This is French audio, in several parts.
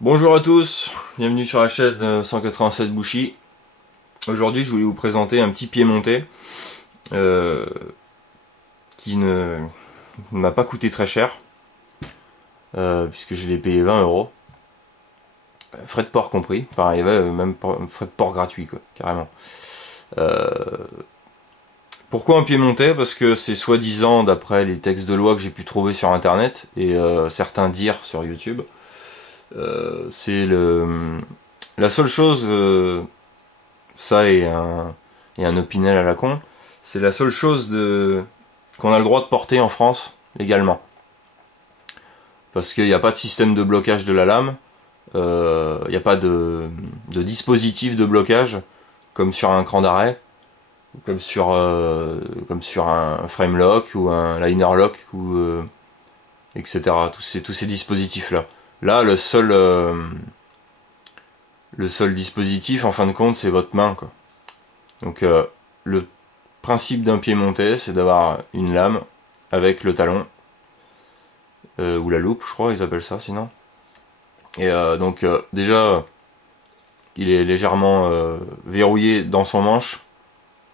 Bonjour à tous, bienvenue sur la chaîne 187 Bouchy. Aujourd'hui je voulais vous présenter un petit pied monté qui ne m'a pas coûté très cher puisque je l'ai payé 20 euros, frais de port compris, pareil, même frais de port gratuit quoi, carrément. Pourquoi un pied monté? Parce que c'est soi-disant, d'après les textes de loi que j'ai pu trouver sur internet et certains dires sur YouTube, c'est la seule chose, ça et un Opinel à la con, c'est la seule chose qu'on a le droit de porter en France légalement. Parce qu'il n'y a pas de système de blocage de la lame, il n'y a pas de dispositif de blocage comme sur un cran d'arrêt, comme sur un frame lock ou un liner lock ou etc. Tous ces dispositifs là. Là, le seul dispositif, en fin de compte, c'est votre main, quoi. Donc, le principe d'un pied monté, c'est d'avoir une lame avec le talon, ou la loupe, je crois, ils appellent ça, sinon. Et donc, déjà, il est légèrement verrouillé dans son manche.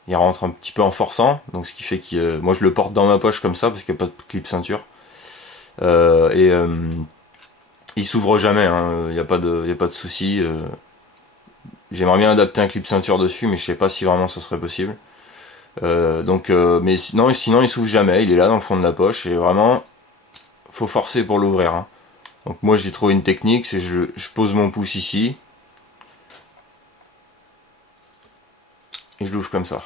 Il rentre un petit peu en forçant, donc ce qui fait que moi, je le porte dans ma poche comme ça, parce qu'il n'y a pas de clip ceinture. Il s'ouvre jamais, hein. Il n'y a pas de souci. J'aimerais bien adapter un clip ceinture dessus, mais je sais pas si vraiment ça serait possible. Mais sinon il s'ouvre jamais, il est là dans le fond de la poche et vraiment faut forcer pour l'ouvrir, hein. Donc moi j'ai trouvé une technique, c'est je pose mon pouce ici et je l'ouvre comme ça.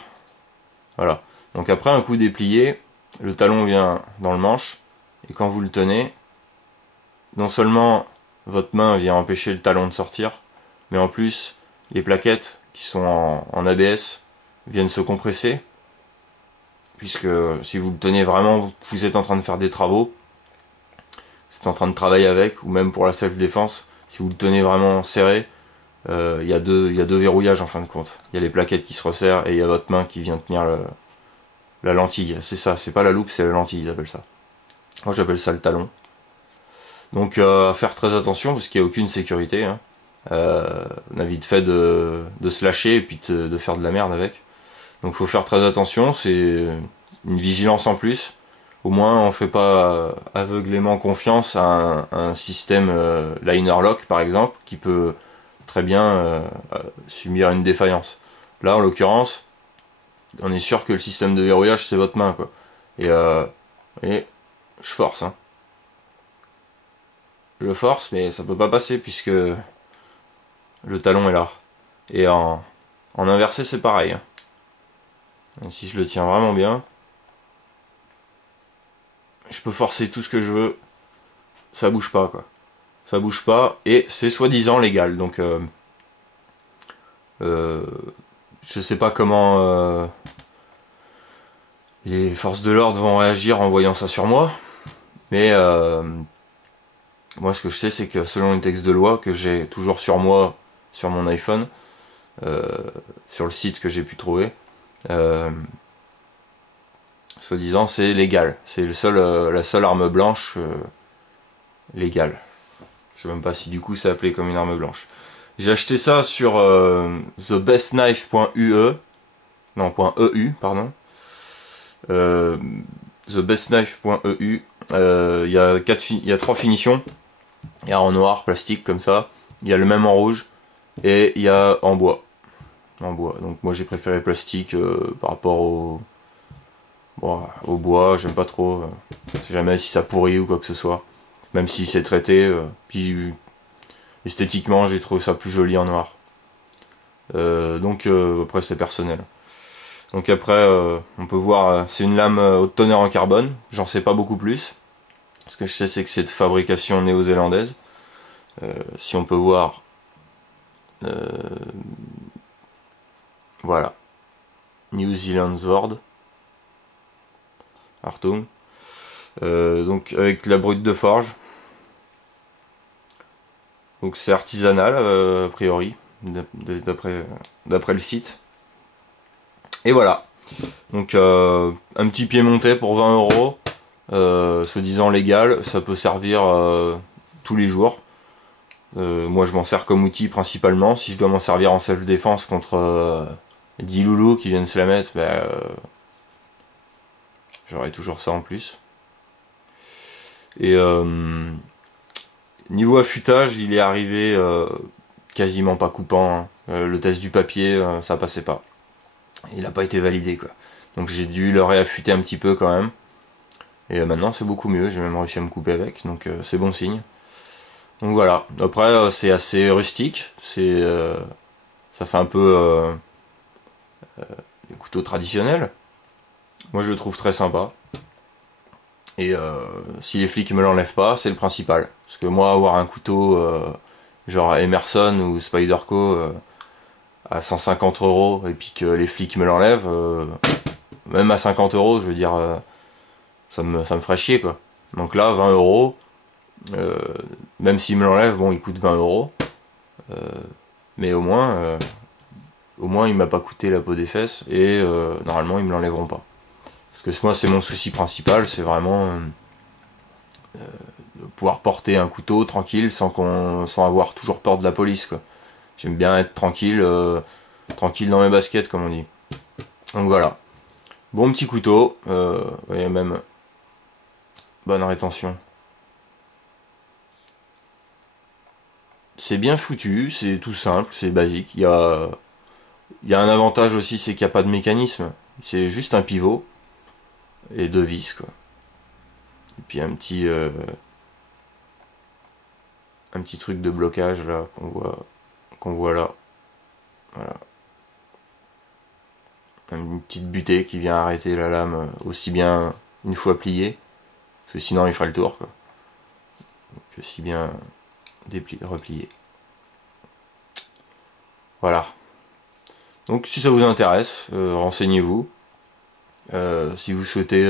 Voilà. Donc après un coup déplié, le talon vient dans le manche et quand vous le tenez, non seulement votre main vient empêcher le talon de sortir, mais en plus les plaquettes qui sont en ABS viennent se compresser, puisque si vous le tenez vraiment, vous êtes en train de faire des travaux, vous êtes en train de travailler avec, ou même pour la self-défense, si vous le tenez vraiment serré, il y a deux verrouillages en fin de compte. Il y a les plaquettes qui se resserrent et il y a votre main qui vient tenir la lentille. C'est ça, c'est pas la loupe, c'est la lentille, ils appellent ça. Moi j'appelle ça le talon. Donc à faire très attention parce qu'il n'y a aucune sécurité, hein. On a vite fait de se lâcher et puis de faire de la merde avec. Donc faut faire très attention, c'est une vigilance en plus. Au moins on fait pas aveuglément confiance à un système liner lock par exemple qui peut très bien subir une défaillance. Là en l'occurrence, on est sûr que le système de verrouillage c'est votre main quoi. Et je force, hein. Je force mais ça peut pas passer puisque le talon est là. Et en inversé c'est pareil, hein. Et si je le tiens vraiment bien, je peux forcer tout ce que je veux, ça bouge pas quoi. Ça bouge pas et c'est soi-disant légal. Donc je sais pas comment les forces de l'ordre vont réagir en voyant ça sur moi, mais moi ce que je sais c'est que selon les textes de loi que j'ai toujours sur moi, sur mon iPhone, sur le site que j'ai pu trouver, soi-disant c'est légal, c'est la seule arme blanche légale. Je sais même pas si du coup c'est appelé comme une arme blanche. J'ai acheté ça sur thebestknife.ue, non .eu pardon, thebestknife.eu. Il y a trois finitions. Il y a en noir plastique comme ça, il y a le même en rouge et il y a en bois. Donc moi j'ai préféré plastique par rapport au bois, j'aime pas trop, je sais jamais si ça pourrit ou quoi que ce soit, même si c'est traité, puis esthétiquement j'ai trouvé ça plus joli en noir. Donc après c'est personnel. Donc après on peut voir, c'est une lame haute teneur en carbone, j'en sais pas beaucoup plus. Ce que je sais c'est que c'est de fabrication néo-zélandaise. Si on peut voir, voilà, New Zealand Sword, Artung, donc avec la brute de forge. Donc c'est artisanal a priori, d'après le site. Et voilà. Donc un petit pied monté pour 20 euros, soi-disant légal, ça peut servir tous les jours. Moi je m'en sers comme outil principalement. Si je dois m'en servir en self-défense contre 10 loulous qui viennent se la mettre, j'aurai toujours ça en plus. Et niveau affûtage, il est arrivé quasiment pas coupant, hein. Le test du papier, ça passait pas. Il a pas été validé, quoi. Donc j'ai dû le réaffûter un petit peu quand même. Et maintenant c'est beaucoup mieux, j'ai même réussi à me couper avec, donc c'est bon signe. Donc voilà, après c'est assez rustique, ça fait un peu les couteaux traditionnels. Moi je le trouve très sympa. Et si les flics me l'enlèvent pas, c'est le principal. Parce que moi avoir un couteau genre Emerson ou Spyderco à 150 € et puis que les flics me l'enlèvent, même à 50 €, je veux dire, ça me ferait chier, quoi. Donc là 20 €, même s'ils me l'enlèvent, bon il coûte 20 €, mais au moins il m'a pas coûté la peau des fesses et normalement ils me l'enlèveront pas. Parce que moi c'est mon souci principal, c'est vraiment de pouvoir porter un couteau tranquille sans avoir toujours peur de la police, quoi. J'aime bien être tranquille dans mes baskets, comme on dit. Donc voilà. Bon petit couteau, et même bonne rétention. C'est bien foutu, c'est tout simple, c'est basique. Il y a un avantage aussi, c'est qu'il n'y a pas de mécanisme. C'est juste un pivot et deux vis, quoi. Et puis un petit truc de blocage là qu'on voit là. Voilà. Une petite butée qui vient arrêter la lame aussi bien une fois pliée, parce que sinon il ferait le tour, quoi. Donc aussi bien replié. Voilà. Donc si ça vous intéresse, renseignez-vous. Si vous souhaitez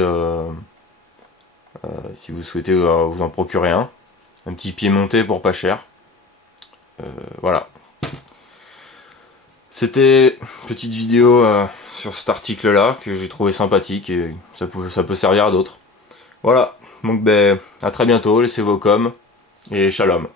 vous en procurer un petit pied monté pour pas cher. Voilà. C'était une petite vidéo sur cet article là que j'ai trouvé sympathique et ça peut servir à d'autres. Voilà. Donc à très bientôt, laissez vos coms et shalom.